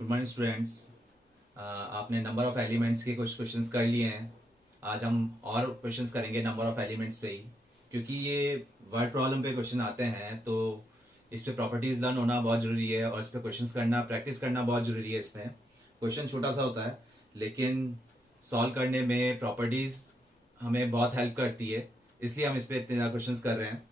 Good morning students. आपने number of elements के कुछ क्वेश्चंस कर लिए हैं। आज हम और क्वेश्चंस करेंगे नंबर ऑफ एलिमेंट्स पे ही, क्योंकि ये वर्ड प्रॉब्लम पे क्वेश्चन आते हैं तो इस पे प्रॉपर्टीज लर्न होना बहुत ज़रूरी है और इस पे क्वेश्चंस करना प्रैक्टिस करना बहुत ज़रूरी है। इसमें क्वेश्चन छोटा सा होता है लेकिन सॉल्व करने में प्रॉपर्टीज हमें बहुत हेल्प करती है, इसलिए हम इस पे इतने ज़्यादा क्वेश्चंस कर रहे हैं।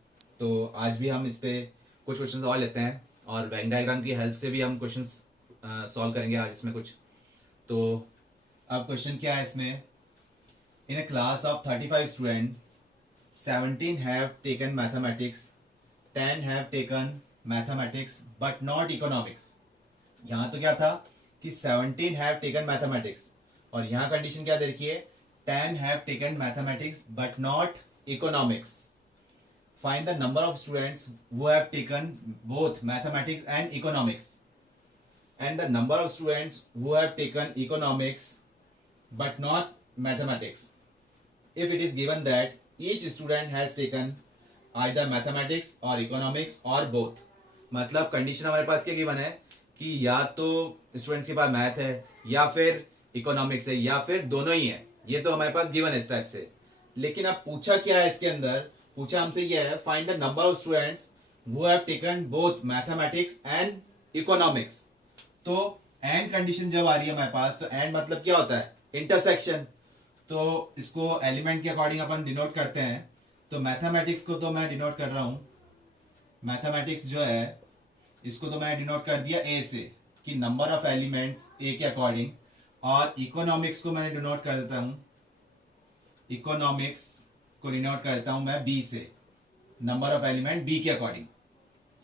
तो आज भी हम इस पे कुछ क्वेश्चंस और लेते हैं और वेन डायग्राम की हेल्प से भी हम क्वेश्चंस सॉल्व करेंगे आज इसमें कुछ। तो अब क्वेश्चन क्या है इसमें, in a class of 35 students 17 have taken mathematics, 10 have taken mathematics but not economics. यहाँ तो क्या था कि 17 हैव टेकन मैथमेटिक्स और यहाँ कंडीशन क्या दे रखी है, 10 have taken mathematics but not economics. Find the number of students who have taken both mathematics and economics and the number of students who have taken economics but not mathematics. If it is given that each student has taken either mathematics or economics or both, मतलब condition हमारे पास क्या given है कि या तो students के पास math है या फिर इकोनॉमिक्स है या फिर दोनों ही है। ये तो हमारे पास गिवन है इस टाइप से। लेकिन अब पूछा क्या है इसके अंदर, पूछा हमसे यह है find the number of students who have taken both mathematics and economics. तो एंड कंडीशन जब आ रही है हमारे पास, तो एंड मतलब क्या होता है, इंटरसेक्शन। तो इसको एलिमेंट के अकॉर्डिंग अपन डिनोट करते हैं। तो मैथमेटिक्स को तो मैं डिनोट कर रहा हूं, मैथमेटिक्स जो है इसको तो मैं डिनोट कर दिया ए से कि नंबर ऑफ एलिमेंट्स ए के अकॉर्डिंग, और इकोनॉमिक्स को मैंने डिनोट कर देता हूं, इकोनॉमिक्स को डिनोट करता हूं मैं बी से, नंबर ऑफ एलिमेंट बी के अकॉर्डिंग।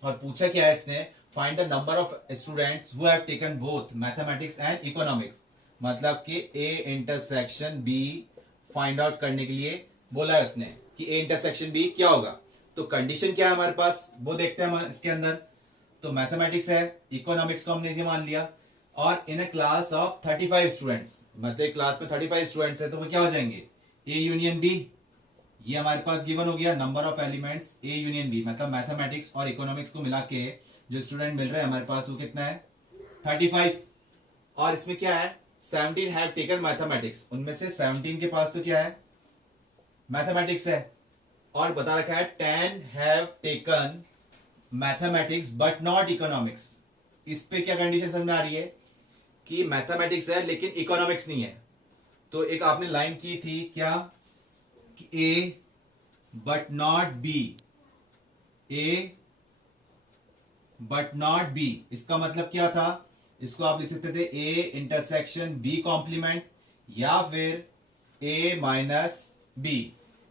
और पूछा क्या है इसने, find the number of students who have taken both mathematics and economics, मतलब कि A intersection B find out करने के लिए बोला है उसने कि ए इंटरसेक्शन बी क्या होगा। तो कंडीशन क्या है हमारे पास वो देखते हैं हम इसके अंदर। तो मैथमेटिक्स है, इकोनॉमिक्स को हमने ये मान लिया, और इन अ क्लास ऑफ 35 स्टूडेंट्स, मतलब क्लास में 35 स्टूडेंट्स है तो वो क्या हो जाएंगे, ए यूनियन बी। ये हमारे पास गिवन हो गया number of elements A union B, मतलब मैथमेटिक्स और इकोनॉमिक्स को मिला के जो स्टूडेंट मिल रहे हैं हमारे पास वो कितना है, 35। और इसमें क्या है, 17 हैव टेकन मैथमेटिक्स, उनमें से 17 के पास तो क्या है, मैथमेटिक्स है। और बता रखा है 10 have taken mathematics but not economics. इस पे क्या कंडीशन समझ में आ रही है कि मैथमेटिक्स है लेकिन इकोनॉमिक्स नहीं है। तो एक आपने लाइन की थी क्या, A but not B, A but not B, इसका मतलब क्या था, इसको आप लिख सकते थे ए इंटरसेक्शन बी कॉम्प्लीमेंट या फिर ए माइनस बी,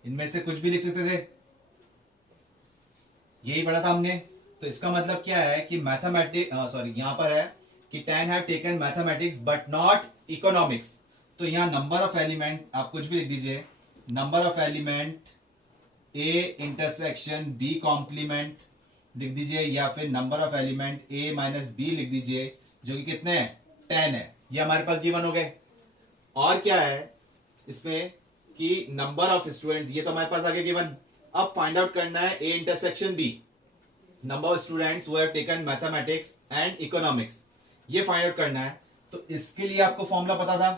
इनमें से कुछ भी लिख सकते थे, यही पढ़ा था हमने। तो इसका मतलब क्या है कि मैथमेटिक्स सॉरी यहां पर है कि 10 have taken mathematics but not economics. तो यहां नंबर ऑफ एलिमेंट आप कुछ भी लिख दीजिए, number of element A intersection B complement लिख दीजिए, या फिर number of element A minus B लिख दीजिए, जो कि कितने हैं, 10 है। ये हमारे पास गिवन हो गए। और क्या है इसमें कि नंबर ऑफ स्टूडेंट्स, ये तो हमारे पास आगे गिवन। अब फाइंड आउट करना है A intersection B, number of students who have taken mathematics and economics, ये फाइंड आउट करना है। तो इसके लिए आपको फॉर्मूला पता था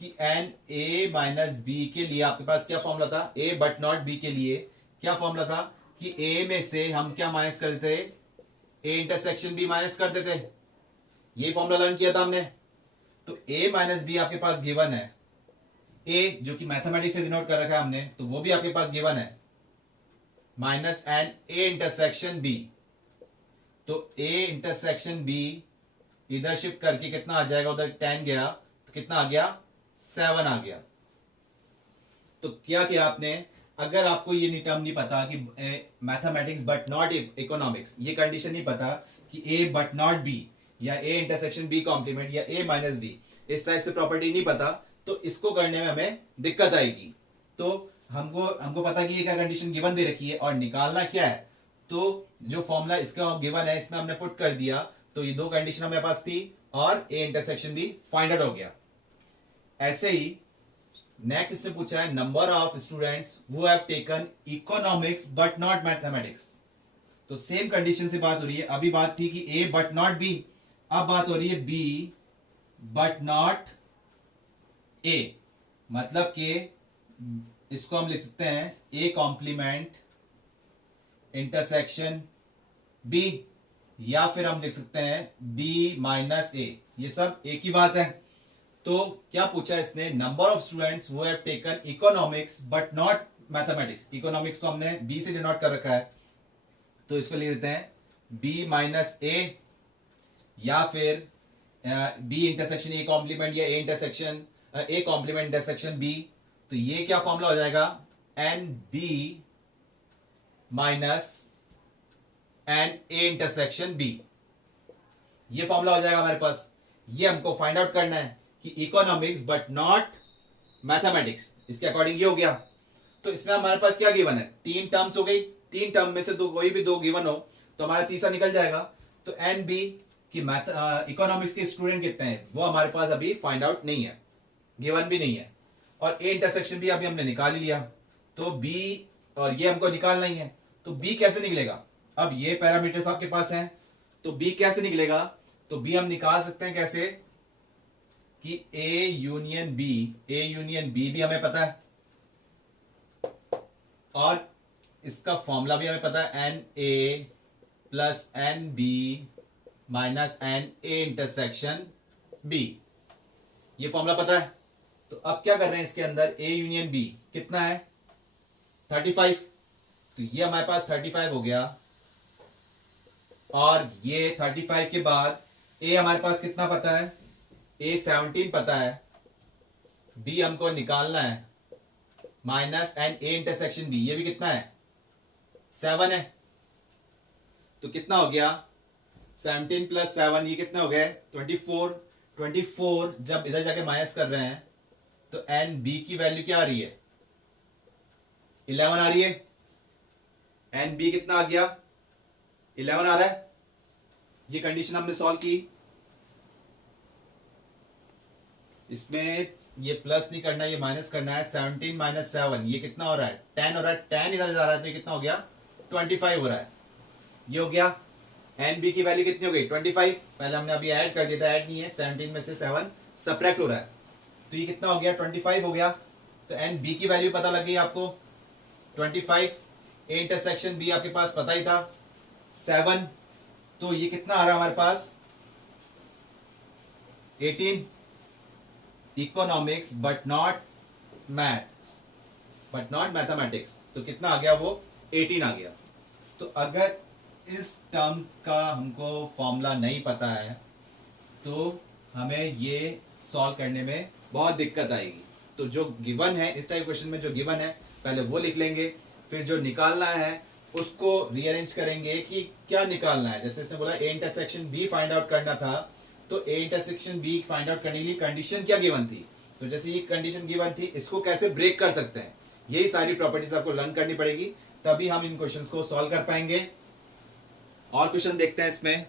कि एन ए माइनस बी के लिए आपके पास क्या फॉर्मूला था, ए बट नॉट बी के लिए क्या फॉर्मूला था कि ए में से हम क्या माइनस कर देते, ए इंटरसेक्शन बी माइनस कर देते। ये फॉर्मूला लर्न किया था हमने। तो ए माइनस बी आपके पास गिवन है, ए जो कि मैथमेटिक्स से डिनोट कर रखा है हमने, तो वो भी आपके पास गिवन है, minus N A intersection B. तो ए इंटरसेक्शन बी इधर शिफ्ट करके कितना आ जाएगा, उधर 10 गया तो कितना आ गया, 7 आ गया। तो क्या किया आपने, अगर आपको ये टर्म नहीं पता कि मैथमेटिक्स बट नॉट इकोनॉमिक्स, ये कंडीशन नहीं पता कि ए बट नॉट बी या ए इंटरसेक्शन बी कॉम्प्लीमेंट या ए माइनस बी, इस टाइप से प्रॉपर्टी नहीं पता, तो इसको करने में हमें दिक्कत आएगी। तो हमको पता कि ये क्या कंडीशन गिवन दे रखी है और निकालना क्या है। तो जो फॉर्मूला इसका गिवन है इसमें हमने पुट कर दिया, तो ये दो कंडीशन हमारे पास थी और ए इंटरसेक्शन भी फाइंड आउट हो गया। ऐसे ही नेक्स्ट इसने पूछा है number of students who have taken economics but not mathematics. तो सेम कंडीशन से बात हो रही है, अभी बात थी कि ए बट नॉट बी, अब बात हो रही है बी बट नॉट ए, मतलब कि इसको हम लिख सकते हैं ए कॉम्प्लीमेंट इंटरसेक्शन बी, या फिर हम लिख सकते हैं बी माइनस ए, ये सब एक ही बात है। तो क्या पूछा इसने, number of students who have taken economics but not mathematics. Economics को हमने बी से डिनोट कर रखा है, तो इसको लिख देते हैं बी माइनस ए, या फिर बी इंटरसेक्शन ए कॉम्प्लीमेंट या ए कॉम्प्लीमेंट इंटरसेक्शन बी। तो ये क्या फॉर्मूला हो जाएगा, N B minus N A intersection B, ये फॉर्मूला हो जाएगा हमारे पास। ये हमको फाइंड आउट करना है कि इकोनॉमिक्स बट नॉट मैथमेटिक्स, इसके अकॉर्डिंग ये हो गया। तो इसमें हमारे पास क्या गिवन है, तीन टर्म्स हो गई, तीन टर्म में से दो, कोई भी दो गिवन हो तो हमारा तीसरा निकल जाएगा। तो एन बी की इकोनॉमिक्स के स्टूडेंट कितने हैं वो हमारे पास अभी फाइंड आउट नहीं है, गिवन भी नहीं है, और ए इंटरसेक्शन भी अभी हमने निकाल ही लिया। तो बी और ये हमको निकालना ही है, तो बी कैसे निकलेगा, अब ये पैरामीटर्स आपके पास हैं, तो बी कैसे निकलेगा, तो बी हम निकाल सकते हैं कैसे कि ए यूनियन बी भी हमें पता है, और इसका फॉर्मूला भी हमें पता है, N A plus N B minus N A intersection B, ये फॉर्मूला पता है। तो अब क्या कर रहे हैं, इसके अंदर ए यूनियन बी कितना है 35, तो ये हमारे पास 35 हो गया, और ये 35 के बाद ए हमारे पास कितना पता है, ए 17 पता है, बी हमको निकालना है minus N A intersection B, ये भी कितना है 7 है। तो कितना हो गया 17 प्लस 7, ये कितना हो गया 24 जब इधर जाके माइनस कर रहे हैं तो एन बी की वैल्यू क्या आ रही है 11 आ रही है, एन बी कितना आ गया 11 आ रहा है। ये कंडीशन हमने सॉल्व की, इसमें ये प्लस नहीं करना, ये माइनस करना है, 17 माइनस 7 ये कितना हो रहा है 10 हो रहा है, 10 इधर जा रहा है तो ये कितना हो गया 25 हो रहा है, ये हो गया। एन बी की वैल्यू कितनी हो गई 25, पहले हमने अभी ऐड कर दिया था, ऐड नहीं है, 17 में से 7 सब्ट्रैक्ट हो रहा है, तो ये कितना हो गया 25 हो गया। तो एन बी की वैल्यू पता लग गई आपको 25, ए इंटरसेक्शन बी आपके पास पता ही था 7, तो ये कितना आ रहा है हमारे पास 18, इकोनॉमिक्स बट नॉट मैथमेटिक्स, तो कितना आ गया वो 18 आ गया। तो अगर इस टर्म का हमको फॉर्मूला नहीं पता है तो हमें ये सॉल्व करने में बहुत दिक्कत आएगी। तो जो गिवन है इस टाइप क्वेश्चन में, जो गिवन है पहले वो लिख लेंगे, फिर जो निकालना है उसको रीअरेंज करेंगे कि क्या निकालना है। जैसे इसने बोला A intersection B find out करना था, तो A intersection B find out करने के लिए कंडीशन क्या गिवन थी, तो जैसे ये कंडीशन गिवन थी इसको कैसे ब्रेक कर सकते हैं, यही सारी प्रॉपर्टीज आपको लर्न करनी पड़ेगी, तभी हम इन क्वेश्चंस को सॉल्व कर पाएंगे। और क्वेश्चन देखते हैं इसमें।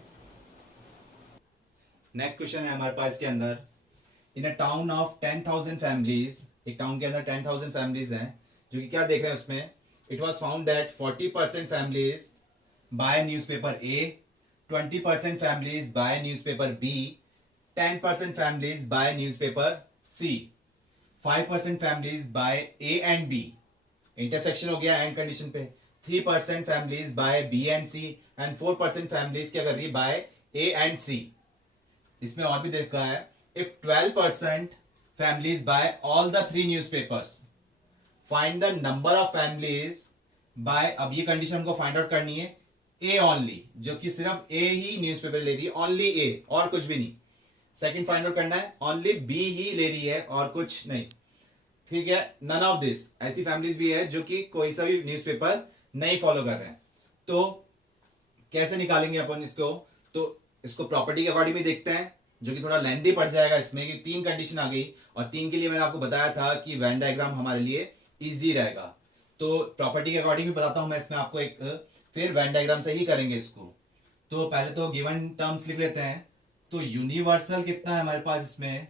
नेक्स्ट क्वेश्चन है हमारे पास इसके अंदर, इन अ टाउन ऑफ 10,000 फैमिलीज, एक टाउन के अंदर 10,000 फैमिलीज हैं, जो कि क्या देख रहे हैं उसमें, it was found that 40% families by newspaper A, 20% families by newspaper B, 10% families by newspaper C, 5% families by A and B, intersection हो गया एंड कंडीशन पे, 3% families by B and C, and 4% families क्या कर रही है bye A and सी। इसमें और भी देखा है, if 12% families by all the 3 newspapers, find the number of families by, अब ये कंडीशन हमको फाइंड आउट करनी है ए ओनली, जो कि सिर्फ ए ही न्यूज़पेपर ले रही है, ओनली ए और कुछ भी नहीं। सेकंड फाइंड आउट करना है ओनली बी ही ले रही है और कुछ नहीं, ठीक है। नन ऑफ दिस, ऐसी फैमिलीज भी है जो कि कोई सा भी न्यूज़पेपर नहीं फॉलो कर रहे हैं। तो कैसे निकालेंगे अपन इसको, तो इसको प्रॉपर्टी के अकॉर्डिंग भी देखते हैं, जो कि थोड़ा लेंथी पड़ जाएगा इसमें, कि 3 कंडीशन आ गई, और 3 के लिए मैंने आपको बताया था कि वेन डायग्राम हमारे लिए इजी रहेगा। तो प्रॉपर्टी के अकॉर्डिंग भी बताता हूं मैं इसमें आपको एक, फिर वेन डायग्राम से ही करेंगे इसको। तो पहले तो गिवन टर्म्स लिख लेते हैं। तो यूनिवर्सल कितना है हमारे पास इसमें,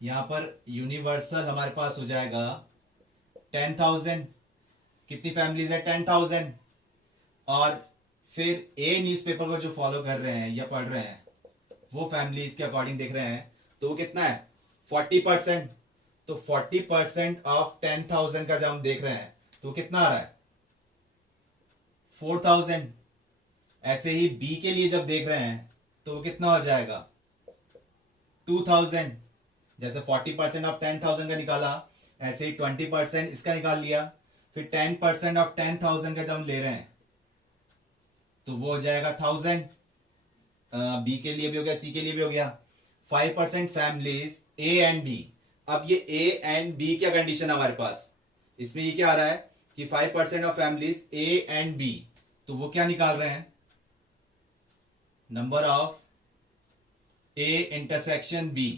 यहां पर यूनिवर्सल हमारे पास हो जाएगा 10,000, कितनी फैमिलीज है 10,000, और फिर ए न्यूज़पेपर को जो फॉलो कर रहे हैं या पढ़ रहे हैं वो फैमिलीज के अकॉर्डिंग देख रहे हैं, तो वो कितना है 40%। तो 40% ऑफ 10,000 का जब हम देख रहे हैं तो कितना आ रहा है 4,000। ऐसे ही बी के लिए जब देख रहे हैं तो वो कितना हो जाएगा 2,000। जैसे 40% ऑफ 10,000 का निकाला, ऐसे ही 20% इसका निकाल लिया, फिर 10% ऑफ 10,000 का जब हम ले रहे हैं तो वो हो जाएगा 1,000। बी के लिए भी हो गया, सी के लिए भी हो गया। 5% फैमिलीज ए एंड बी। अब ये ए एंड बी क्या कंडीशन है हमारे पास, इसमें ये क्या आ रहा है कि 5% of families A and B, तो वो क्या निकाल रहे हैं number of A intersection B.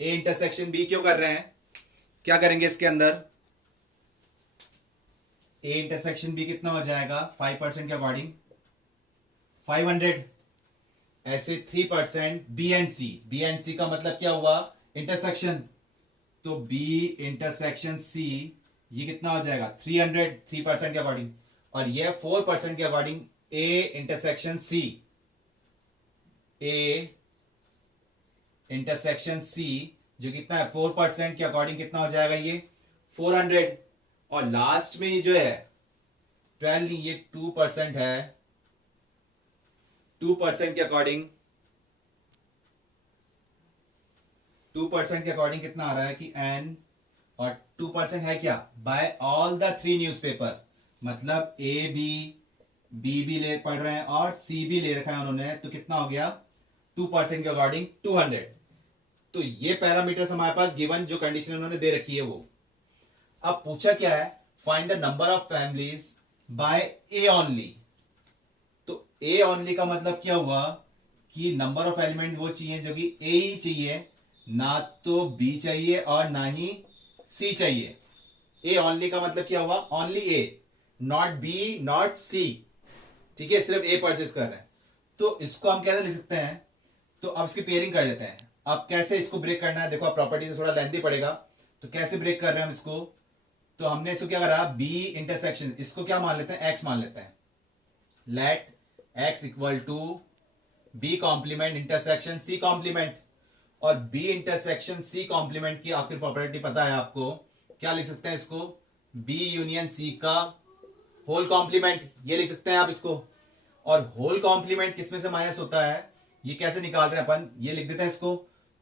A intersection B क्यों कर रहे हैं, क्या करेंगे इसके अंदर, ए इंटरसेक्शन बी कितना हो जाएगा 5% के अकॉर्डिंग 500। ऐसे 3% B and C. B and C का मतलब क्या हुआ इंटरसेक्शन, तो बी इंटरसेक्शन सी ये कितना हो जाएगा 300 3% के अकॉर्डिंग, और ये 4% के according A intersection C. A intersection C जो कितना है 4% के अकॉर्डिंग कितना हो जाएगा ये 400। और लास्ट में ये जो है 12 नहीं, ये 2% है। 2% के अकॉर्डिंग 2% के अकॉर्डिंग कितना आ रहा है कि एन, और 2% है क्या बाय ऑल द 3 न्यूज़पेपर, मतलब ए बी भी ले पढ़ रहे हैं और सी भी ले रखा है उन्होंने, तो कितना हो गया 2% के अकॉर्डिंग 200। तो ये पैरामीटर्स हमारे पास गिवन जो कंडीशन उन्होंने दे रखी है वो। अब पूछा क्या है find the number of families by A only. तो ए ओनली का मतलब क्या हुआ कि नंबर ऑफ एलिमेंट वो चाहिए जो कि ए ही चाहिए, ना तो बी चाहिए और ना ही सी चाहिए। ए ओनली का मतलब क्या हुआ only A, not B not C, ठीक है, सिर्फ ए परचेस कर रहे हैं। तो इसको हम कैसे लिख सकते हैं, तो अब इसकी पेयरिंग कर लेते हैं। अब कैसे इसको ब्रेक करना है, देखो आप प्रॉपर्टी से थोड़ा लेंथी पड़ेगा, तो कैसे ब्रेक कर रहे हैं हम इसको, तो हमने इसको क्या करा बी इंटरसेक्शन, इसको क्या मान लेते हैं एक्स मान लेते हैं, let X equal to B complement intersection C complement. और बी इंटरसेक्शन सी कॉम्प्लीमेंट की आखिर प्रॉपर्टी पता है आपको, क्या लिख सकते हैं इसको बी यूनियन सी का होल कॉम्प्लीमेंट, ये लिख सकते हैं आप इसको। और होल कॉम्प्लीमेंट किसमें से माइनस होता है, ये कैसे निकाल रहे हैं अपन, ये लिख देते हैं इसको।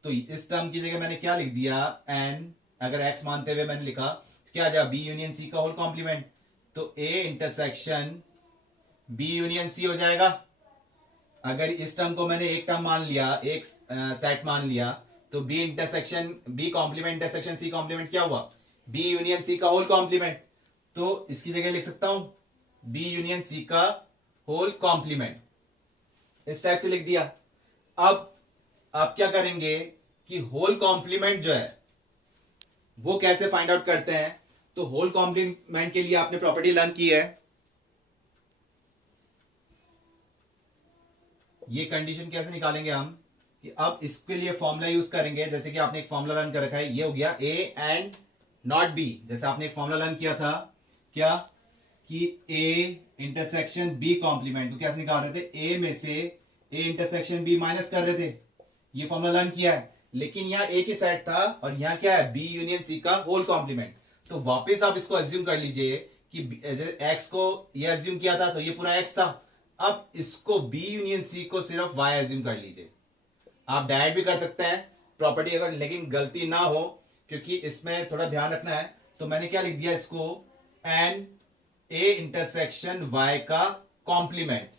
तो इस टर्म की जगह मैंने क्या लिख दिया एन, अगर एक्स मानते हुए मैंने लिखा तो क्या आ जाएगा बी यूनियन सी का होल कॉम्प्लीमेंट, तो A intersection B union C हो जाएगा। अगर इस टर्म को मैंने एक टर्म मान लिया, एक सेट मान लिया, तो B intersection B complement intersection C complement क्या हुआ बी यूनियन सी का होल कॉम्प्लीमेंट। तो इसकी जगह लिख सकता हूं बी यूनियन सी का होल कॉम्प्लीमेंट, इस टाइप से लिख दिया। अब आप क्या करेंगे कि होल कॉम्प्लीमेंट जो है वो कैसे फाइंड आउट करते हैं, तो होल कॉम्प्लीमेंट के लिए आपने प्रॉपर्टी लर्न की है, ये कंडीशन कैसे निकालेंगे हम कि अब इसके लिए फॉर्मूला यूज करेंगे, जैसे कि आपने एक फॉर्मूला रन कर रखा है, ये हो गया ए एंड नॉट बी। जैसे आपने एक फॉर्मूला रन किया था क्या कि ए इंटरसेक्शन बी कॉम्प्लीमेंट को कैसे निकाल रहे थे, ए में से ए इंटरसेक्शन बी माइनस कर रहे थे, ये फॉर्मूला लर्न किया है। लेकिन यहाँ ए की साइड था और यहाँ क्या है बी यूनियन सी का होल कॉम्प्लीमेंट। तो वापस आप इसको एज्यूम कर लीजिए कि एक्स को ये एज्यूम किया था तो ये पूरा एक्स था, अब इसको बी यूनियन सी को सिर्फ वाई एज्यूम कर लीजिए। आप डायरेक्ट भी कर सकते हैं प्रॉपर्टी अगर, लेकिन गलती ना हो क्योंकि इसमें थोड़ा ध्यान रखना है। तो मैंने क्या लिख दिया इसको एन ए इंटरसेक्शन वाई का कॉम्प्लीमेंट।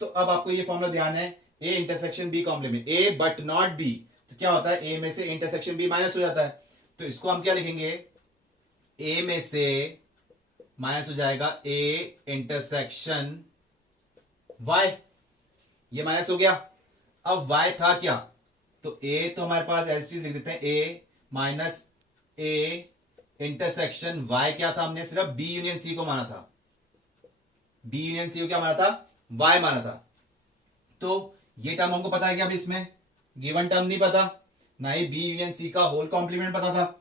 तो अब आपको ये फॉर्मूला ध्यान है A intersection B complement, A but not B, तो क्या होता है ए में से इंटरसेक्शन बी माइनस हो जाता है। तो इसको हम क्या लिखेंगे ए में से माइनस हो जाएगा ए इंटरसेक्शन वाई, ये माइनस हो गया। अब y था क्या, तो a तो हमारे पास एज लिख देते हैं a minus A intersection y क्या था, हमने सिर्फ b यूनियन c को माना था, b यूनियन c को क्या माना था y माना था। तो ये टर्म हमको पता है कि अब इसमें गिवन टर्म नहीं पता, ना ही b यूनियन c का होल कॉम्प्लीमेंट पता था,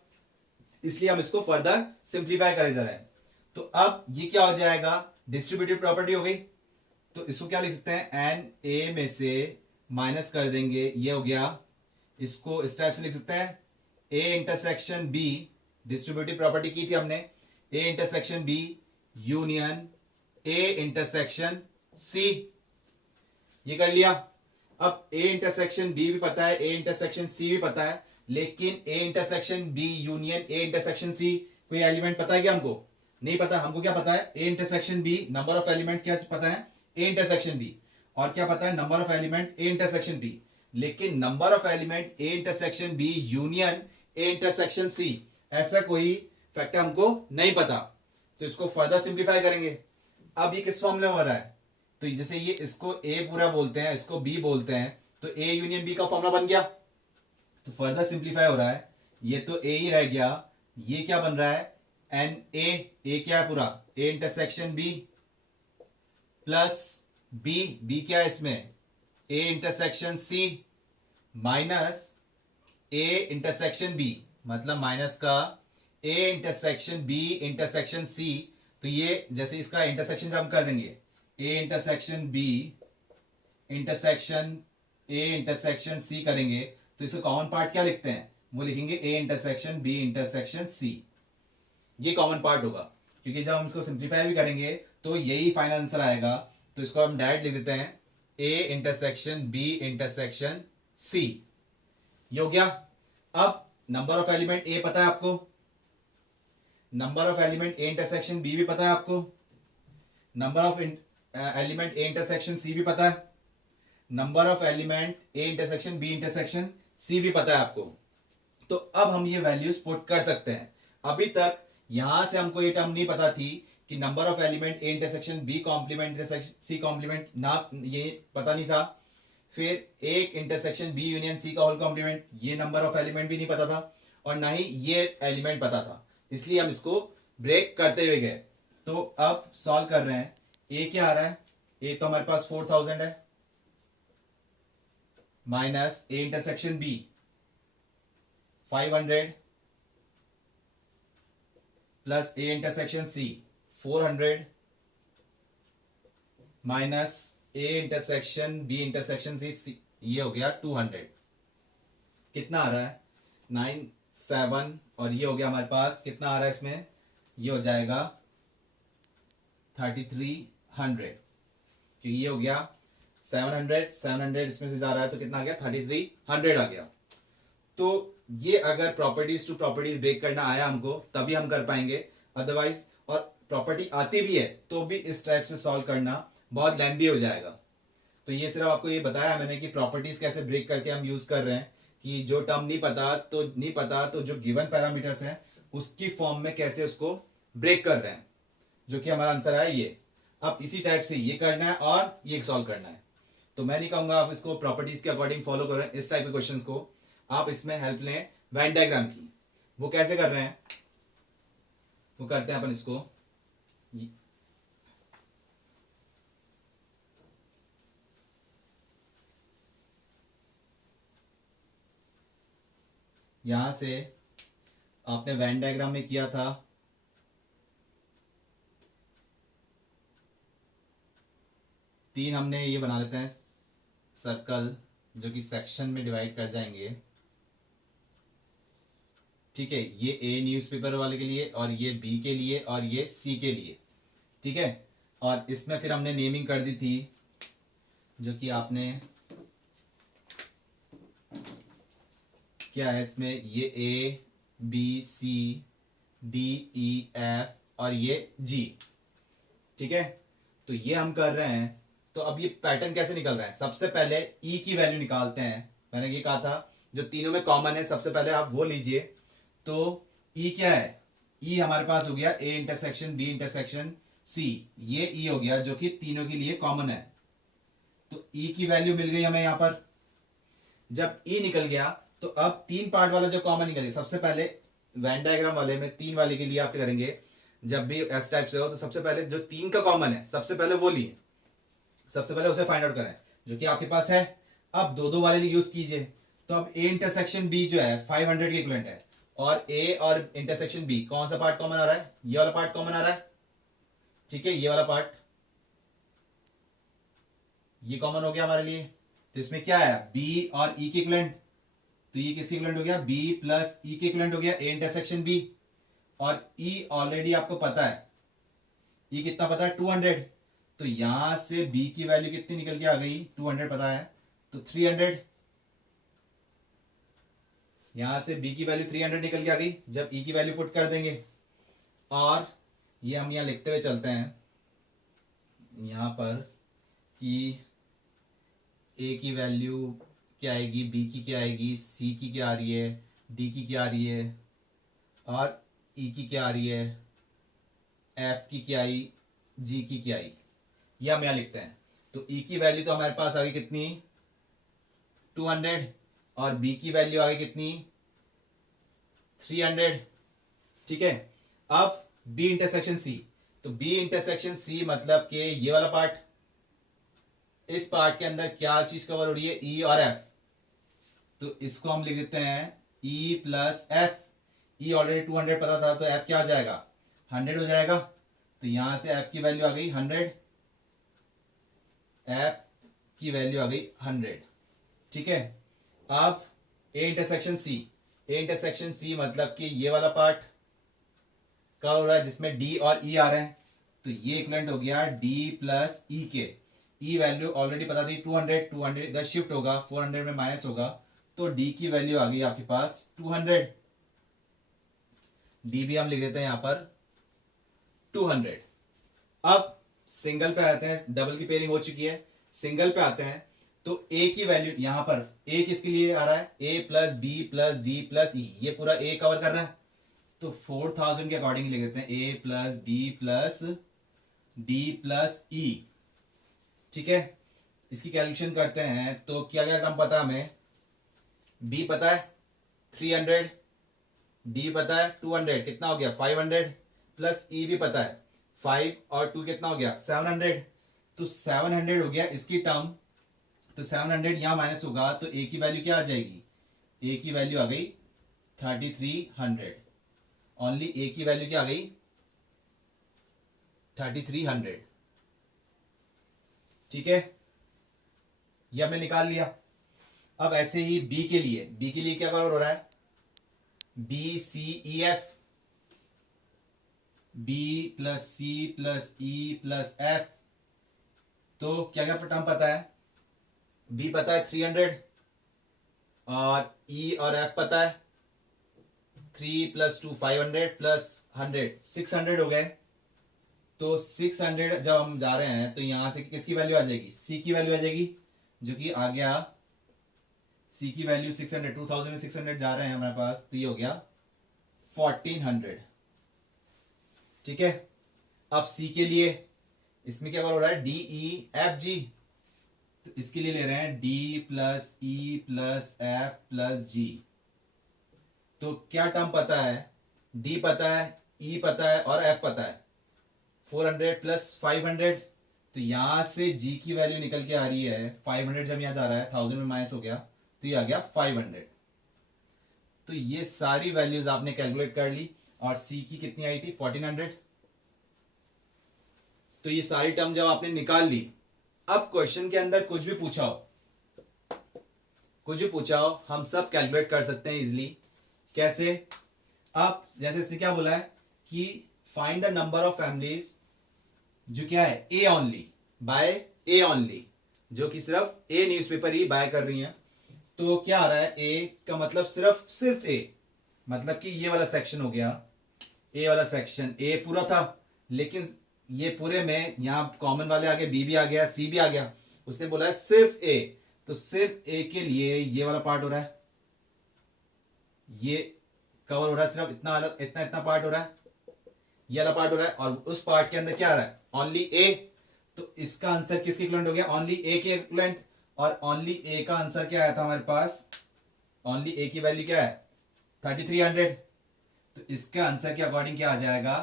इसलिए हम इसको फर्दर सिंप्लीफाई करे जा रहे हैं। तो अब ये क्या हो जाएगा डिस्ट्रीब्यूटिव प्रॉपर्टी हो गई। तो इसको क्या लिख सकते हैं एन ए में से माइनस कर देंगे, ये हो गया, इसको इस टाइप से लिख सकते हैं A intersection B, distributive property की थी हमने, A intersection B union A intersection C, ये कर लिया। अब ए इंटरसेक्शन बी भी पता है, ए इंटरसेक्शन सी भी पता है, लेकिन A intersection B union A intersection C कोई एलिमेंट पता है क्या हमको? नहीं पता। हमको क्या पता है? A intersection B, number of element क्या पता है? A intersection B. और क्या पता है? Number of element A intersection B. लेकिन number of element A intersection B union A intersection C, ऐसा कोई फैक्टर हमको नहीं पता। तो इसको फर्दर सिंप्लीफाई करेंगे। अब ये किस फॉर्म में हो रहा है? तो जैसे ये इसको ए पूरा बोलते हैं, इसको बी बोलते हैं, तो ए यूनियन बी का फॉर्मूला बन गया। तो फर्दर सिंप्लीफाई हो रहा है, ये तो ए ही रह गया, ये क्या बन रहा है? एन ए क्या है पूरा? A intersection B plus B क्या है इसमें? A intersection C minus A intersection B, मतलब माइनस का A intersection B intersection C. तो ये जैसे इसका इंटरसेक्शन हम कर देंगे, A intersection B intersection A intersection C करेंगे, तो इसका कॉमन पार्ट क्या लिखते हैं? वो लिखेंगे A intersection B intersection C, ये कॉमन पार्ट होगा। क्योंकि जब हम इसको सिंप्लीफाई भी करेंगे तो यही फाइनल आंसर आएगा। तो इसको हम डायरेक्ट लिख देते हैं A intersection B intersection C, ये हो गया। अब नंबर ऑफ एलिमेंट ए पता है आपको, number of element A intersection B भी पता है आपको, number of element A intersection C भी पता है, number of element A intersection B intersection C भी पता है आपको। तो अब हम ये वैल्यूज पुट कर सकते हैं। अभी तक यहां से हमको ये टर्म नहीं पता थी कि number of element A intersection B complement intersection C complement, ना ये पता नहीं था। फिर एक इंटरसेक्शन बी यूनियन सी का होल कॉम्प्लीमेंट, ये नंबर ऑफ एलिमेंट भी नहीं पता था, और ना ही ये एलिमेंट पता था। इसलिए हम इसको ब्रेक करते हुए गए। तो अब सॉल्व कर रहे हैं। ए क्या आ रहा है? ए तो हमारे पास 4000 है, minus A intersection B 500 plus A intersection C 400 minus A intersection B intersection C, ये हो गया 200। कितना आ रहा है? 97। और ये हो गया हमारे पास, कितना आ रहा है इसमें? ये हो जाएगा 3300, क्योंकि ये हो गया 700 इसमें से जा रहा है, तो कितना आ गया? 3300 आ गया। तो ये अगर प्रॉपर्टीज टू प्रॉपर्टीज ब्रेक करना आया हमको, तभी हम कर पाएंगे, अदरवाइज, और प्रॉपर्टी आती भी है तो भी इस टाइप से सॉल्व करना बहुत लेंथी हो जाएगा। तो ये सिर्फ आपको ये बताया मैंने कि प्रॉपर्टीज कैसे ब्रेक करके हम यूज कर रहे हैं, कि जो टर्म नहीं पता तो जो गिवन पैरामीटर्स हैं उसकी फॉर्म में कैसे उसको ब्रेक कर रहे हैं, जो कि हमारा आंसर है ये। अब इसी टाइप से ये करना है और ये सॉल्व करना है। तो मैं नहीं कहूंगा आप इसको प्रॉपर्टीज के अकॉर्डिंग फॉलो करें इस टाइप के क्वेश्चंस को, आप इसमें हेल्प लें वेन डायग्राम की। वो कैसे कर रहे हैं, वो करते हैं अपन इसको, यहां से आपने वेन डायग्राम में किया था, तीन हमने ये बना लेते हैं सर्कल, जो कि सेक्शन में डिवाइड कर जाएंगे। ठीक है, ये ए न्यूज़पेपर वाले के लिए, और ये बी के लिए, और ये सी के लिए। ठीक है, और इसमें फिर हमने नेमिंग कर दी थी, जो कि आपने क्या है इसमें, ये A B C D E F और ये जी। ठीक है, तो ये हम कर रहे हैं। तो अब ये पैटर्न कैसे निकल रहा है? सबसे पहले ई की वैल्यू निकालते हैं। मैंने ये कहा था जो तीनों में कॉमन है, सबसे पहले आप वो लीजिए। तो ई क्या है? ई हमारे पास हो गया A intersection B intersection C, ये ई हो गया जो कि तीनों के लिए कॉमन है। तो ई की वैल्यू मिल गई हमें यहां पर। जब ई निकल गया तो अब तीन पार्ट वाला जो कॉमन निकल गया, सबसे पहले वेन डायग्राम वाले में तीन वाले के लिए आप क्या करेंगे, जब भी एस टाइप से हो तो सबसे पहले जो तीन का कॉमन है सबसे पहले वो लिए, सबसे पहले उसे फाइंड आउट करें, जो कि आपके पास है। अब दो दो वाले यूज कीजिए। तो अब ए इंटरसेक्शन बी जो है 500 के इक्विवेलेंट है, और ए और इंटरसेक्शन बी कौन सा पार्ट कॉमन आ रहा है? ये वाला पार्ट कॉमन आ रहा है। ठीक है, ये वाला पार्ट ये कॉमन हो गया हमारे लिए। तो इसमें क्या है, बी और ई के इक्विवेलेंट, तो ये किसके इक्विवेलेंट हो गया, बी प्लस ई के इक्विवेलेंट हो गया, ए इंटरसेक्शन बी। और ई ऑलरेडी आपको पता है, ई कितना पता है, 200। तो यहां से बी की वैल्यू कितनी निकल के आ गई, 200 पता है, तो 300। यहां से बी की वैल्यू 300 निकल के आ गई जब ई की वैल्यू पुट कर देंगे। और ये हम यहां लिखते हुए चलते हैं यहां पर कि ए की वैल्यू क्या आएगी, बी की क्या आएगी, सी की क्या आ रही है, डी की क्या आ रही है, और ई की क्या आ रही है, एफ की क्या आई, जी की क्या आई, ये हम यहां लिखते हैं। तो ई की वैल्यू तो हमारे पास आ गई कितनी, 200, और बी की वैल्यू आ गई कितनी, 300। ठीक है, अब बी इंटरसेक्शन सी, तो बी इंटरसेक्शन सी मतलब कि ये वाला पार्ट, इस पार्ट के अंदर क्या चीज कवर हो रही है, ई और एफ। तो इसको हम लिख देते हैं ई प्लस एफ। ई ऑलरेडी 200 पता था, तो एफ क्या आ जाएगा, 100 हो जाएगा। तो यहां से एफ की वैल्यू आ गई 100, एफ की वैल्यू आ गई 100। ठीक है, अब ए इंटरसेक्शन सी, ए इंटरसेक्शन सी मतलब कि ये वाला पार्ट क्या हो रहा है, जिसमें डी और ई आ रहे हैं, तो ये इक्विवेलेंट हो गया डी प्लस ई के। ई वैल्यू ऑलरेडी पता थी 200, 200 इधर शिफ्ट होगा, 400 में माइनस होगा, तो डी की वैल्यू आ गई आपके पास 200। डी भी हम लिख देते हैं यहां पर 200। अब सिंगल पे आते हैं, डबल की पेयरिंग हो चुकी है, सिंगल पे आते हैं। तो ए की वैल्यू यहां पर, ए किसके लिए आ रहा है, A plus B plus D plus E, ये पूरा ए कवर कर रहा है। तो 4000 के अकॉर्डिंग लिख देते हैं A plus B plus D plus E. ठीक है, इसकी कैलकुलेशन करते हैं तो क्या क्या टर्म पता है हमें, बी पता है 300, डी पता है 200, कितना हो गया 500, प्लस ई भी पता है 5 और 2 कितना हो गया 700। तो 700 हो गया इसकी टर्म, तो 700 यहां माइनस होगा, तो ए की वैल्यू क्या आ जाएगी, ए की वैल्यू आ गई 3300। ओनली ए की वैल्यू क्या आ गई 3300। ठीक है, ये हमने निकाल लिया। अब ऐसे ही बी के लिए, बी के लिए क्या कवर हो रहा है, B C E F, B plus C plus E plus F. तो क्या क्या टर्म पता है, बी पता है 300, और ई और एफ पता है 3 प्लस 2 500 प्लस 100 600 हो गए। तो 600 जब हम जा रहे हैं तो यहां से किसकी वैल्यू आ जाएगी, सी की वैल्यू आ जाएगी, जो कि आ गया सी की वैल्यू 600, 2600 जा रहे हैं हमारे पास, तो ये हो गया 1400। ठीक है, अब सी के लिए इसमें क्या हो रहा है, डी ई एफ जी, तो इसके लिए ले रहे हैं D plus E plus F plus G. तो क्या टर्म पता है, डी पता है, ई पता है और एफ पता है, 400 प्लस 500। तो यहां से जी की वैल्यू निकल के आ रही है 500, जब यहां जा रहा है 1000 में माइनस हो गया, तो ये आ गया 500। तो ये सारी वैल्यूज आपने कैलकुलेट कर ली, और सी की कितनी आई थी 1400। तो ये सारी टर्म जब आपने निकाल ली, अब क्वेश्चन के अंदर कुछ भी पूछा हो, कुछ भी पूछा हो, हम सब कैलकुलेट कर सकते हैं इजिली। कैसे, आप जैसे इसने क्या बोला है कि find the number of families, जो क्या है A only, bye A only, जो कि सिर्फ ए न्यूज़पेपर ही बाय कर रही हैं। तो क्या आ रहा है, ए का मतलब सिर्फ ए, मतलब कि ये वाला सेक्शन हो गया, ए वाला सेक्शन, ए पूरा था, लेकिन ये पूरे में यहां कॉमन वाले आगे बी भी आ गया, सी भी आ गया, उसने बोला है सिर्फ ए। तो सिर्फ ए के लिए ये वाला पार्ट हो रहा है, ये कवर हो रहा है, सिर्फ इतना इतना इतना पार्ट हो रहा है, ये वाला पार्ट हो रहा है, और उस पार्ट के अंदर क्या आ रहा है, ओनली ए। तो इसका आंसर किसके इक्विवेलेंट हो गया, ओनली ए के इक्विवेलेंट। और ओनली ए का आंसर क्या आया था हमारे पास, ओनली ए की वैल्यू क्या है 3300। तो इसका आंसर के अकॉर्डिंग क्या आ जाएगा,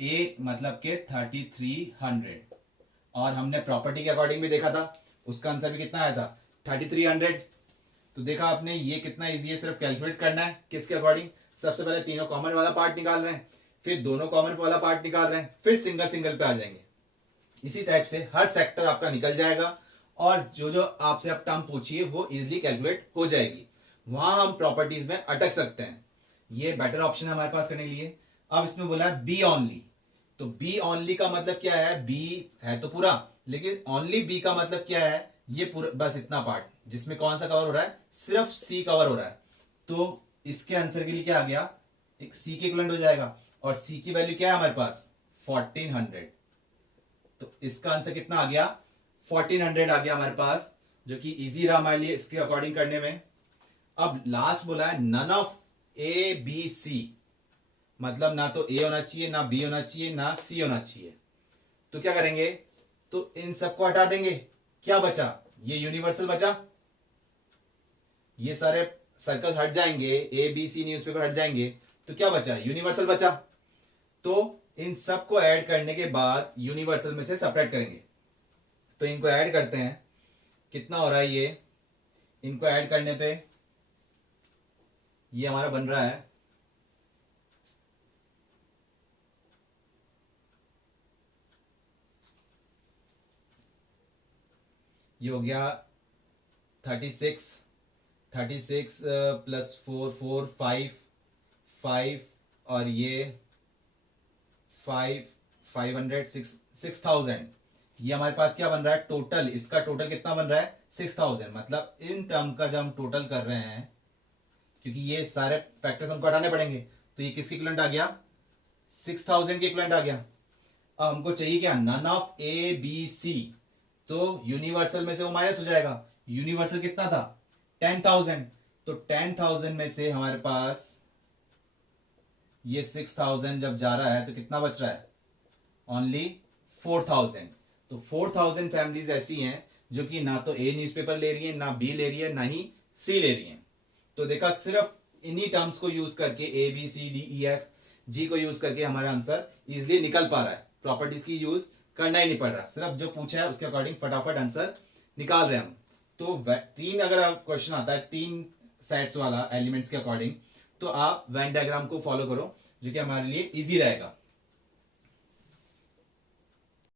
ए मतलब के 3300। और हमने प्रॉपर्टी के अकॉर्डिंग भी देखा था, उसका आंसर भी कितना आया था 3300। तो देखा आपने, ये कितना इजी है, सिर्फ कैलकुलेट करना है किसके अकॉर्डिंग। सबसे पहले तीनों कॉमन वाला पार्ट निकाल रहे हैं, फिर दोनों कॉमन वाला पार्ट निकाल रहे हैं, फिर सिंगल सिंगल पे आ जाएंगे। इसी टाइप से हर सेक्टर आपका निकल जाएगा, और जो जो आपसे आप टर्म पूछिए वो इजिली कैलकुलेट हो जाएगी, वहां हम प्रॉपर्टीज में अटक सकते हैं। ये बेटर ऑप्शन है हमारे पास करने के लिए। अब इसमें बोला है बी ओनली, तो बी ओनली का मतलब क्या है, बी है तो पूरा, लेकिन ओनली बी का मतलब क्या है, ये पूरा बस इतना पार्ट जिसमें कौन सा कवर हो रहा है, सिर्फ सी कवर हो रहा है। तो इसके आंसर के लिए क्या आ गया, एक सी के इक्विवेलेंट हो जाएगा, और सी की वैल्यू क्या है हमारे पास 1400। तो इसका आंसर कितना आ गया, 1400 आ गया हमारे पास, जो कि इजी रहा हमारे लिए इसके अकॉर्डिंग करने में। अब लास्ट बोला है none of A B C, मतलब ना तो ए होना चाहिए, ना बी होना चाहिए, ना सी होना चाहिए। तो क्या करेंगे, तो इन सबको हटा देंगे, क्या बचा, ये यूनिवर्सल बचा, ये सारे सर्कल हट जाएंगे, ए बी सी न्यूज़पेपर हट जाएंगे, तो क्या बचा, यूनिवर्सल बचा। तो इन सबको ऐड करने के बाद यूनिवर्सल में से सेपरेट करेंगे। तो इनको ऐड करते हैं, कितना हो रहा है ये, इनको ऐड करने पे ये हमारा बन रहा है ये हो गया 36 प्लस 4 4 5 5 और ये 5 500 6000। ये हमारे पास क्या बन रहा है टोटल, इसका टोटल कितना बन रहा है 6000। मतलब इन टर्म का जब हम टोटल कर रहे हैं, क्योंकि ये सारे फैक्टर्स हमको हटाने पड़ेंगे, तो ये किसके इक्विवेलेंट आ गया, 6000 के इक्विवेलेंट आ गया। अब हमको चाहिए क्या, none of A B C, तो यूनिवर्सल में से वो माइनस हो जाएगा, यूनिवर्सल कितना था 10,000, तो 10,000 में से हमारे पास ये 6,000 जब जा रहा है तो कितना बच रहा है, ओनली 4,000। तो 4,000 फैमिलीज ऐसी हैं जो कि ना तो ए न्यूज़पेपर ले रही है, ना बी ले रही है, ना ही सी ले रही है। तो देखा, सिर्फ इन्हीं टर्म्स को यूज करके A B C D E F G को यूज करके हमारा आंसर इजिली निकल पा रहा है, प्रॉपर्टीज की यूज करना ही नहीं पड़ रहा, सिर्फ जो पूछा है उसके अकॉर्डिंग फटाफट आंसर निकाल रहे हैं हम। तो तीन अगर क्वेश्चन आता है 3 सेट्स वाला एलिमेंट्स के अकॉर्डिंग, तो आप वेन डायग्राम को फॉलो करो, जो कि हमारे लिए इजी रहेगा।